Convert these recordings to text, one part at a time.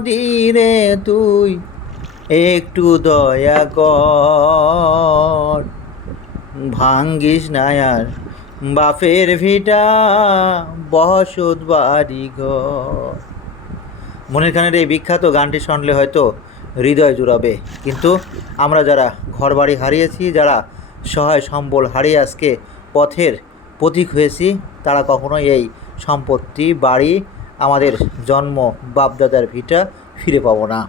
নদী রে তুই একটু দয়া কর, ভাঙ্গিস না আর বাপের ভিটা বসত বাড়ি ঘর। মনির খানের এই বিখ্যাত গানটি শুনলে হয়তো হৃদয় জুড়াবে, কিন্তু আমরা যারা ঘরবাড়ি হারিয়েছি, যারা সহায় সম্বল হারিয়ে আজকে পথের পথিক হয়েছি, তারা কখনোই এই সম্পত্তি, বাড়ি, আমাদের জন্ম বাপদাদার ভিটা ফিরে পাবো না।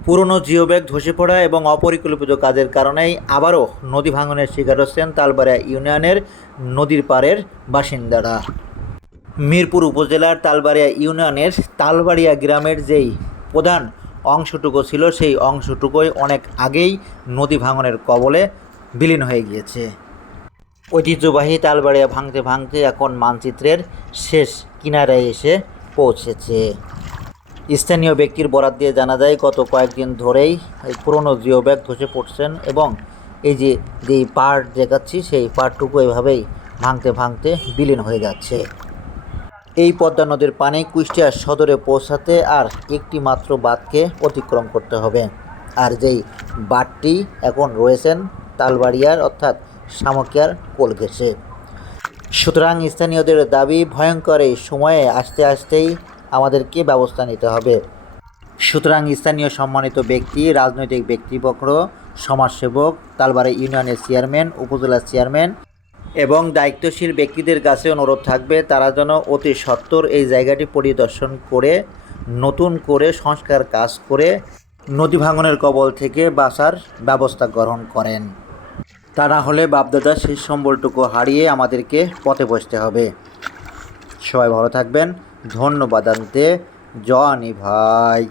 পুরনো জিও ব্যাগ ধসে পড়া এবং অপরিকল্পিত কাজের কারণেই আবারও নদী ভাঙনের শিকার হচ্ছেন তালবাড়িয়া ইউনিয়নের নদীর পাড়ের বাসিন্দারা। মিরপুর উপজেলার তালবাড়িয়া ইউনিয়নের তালবাড়িয়া গ্রামের যেই প্রধান অংশটুকু ছিল, সেই অংশটুকুই অনেক আগেই নদী ভাঙনের কবলে বিলীন হয়ে গিয়েছে। ঐতিহ্যবাহী তালবাড়িয়া ভাঙতে ভাঙতে এখন মানচিত্রের শেষ কিনারায় এসে পৌঁছেছে। স্থানীয় ব্যক্তির বরাত দিয়ে জানা যায়, গত কয়েকদিন ধরেই এই পুরনো জিও ব্যাগ ধসে পড়ছেন এবং এই যেই পাড় দেখাচ্ছি, সেই পাড়টুকু এভাবেই ভাঙতে ভাঙতে বিলীন হয়ে যাচ্ছে। এই পদ্মা নদীর পানি কুষ্টিয়া সদরে পৌঁছাতে আর একটি মাত্র বাঁধকে অতিক্রম করতে হবে। আর যেই বাঁধটি এখন রয়েছেন তালবাড়িয়ার অর্থাৎ সামকিয়ার কোল ঘেঁষে। সুতরাং স্থানীয়দের দাবি, ভয়ঙ্কর এই সময়ে আসতেই আমাদেরকে ব্যবস্থা নিতে হবে। সুতরাং স্থানীয় সম্মানিত ব্যক্তি, রাজনৈতিক ব্যক্তিবর্গ, সমাজসেবক, তালবাড়িয়া ইউনিয়নের চেয়ারম্যান, উপজেলা চেয়ারম্যান এবং দায়িত্বশীল ব্যক্তিদের কাছে অনুরোধ থাকবে, তারা যেন অতি সত্বর এই জায়গাটি পরিদর্শন করে নতুন করে সংস্কার কাজ করে নদী ভাঙনের কবল থেকে বাঁচার ব্যবস্থা গ্রহণ করেন। তা না হলে বাপদাদার সেই সম্বলটুকু হারিয়ে আমাদেরকে পথে বসতে হবে। সবাই ভালো থাকবেন। ধন্যবাদ আনতে জনি ভাই।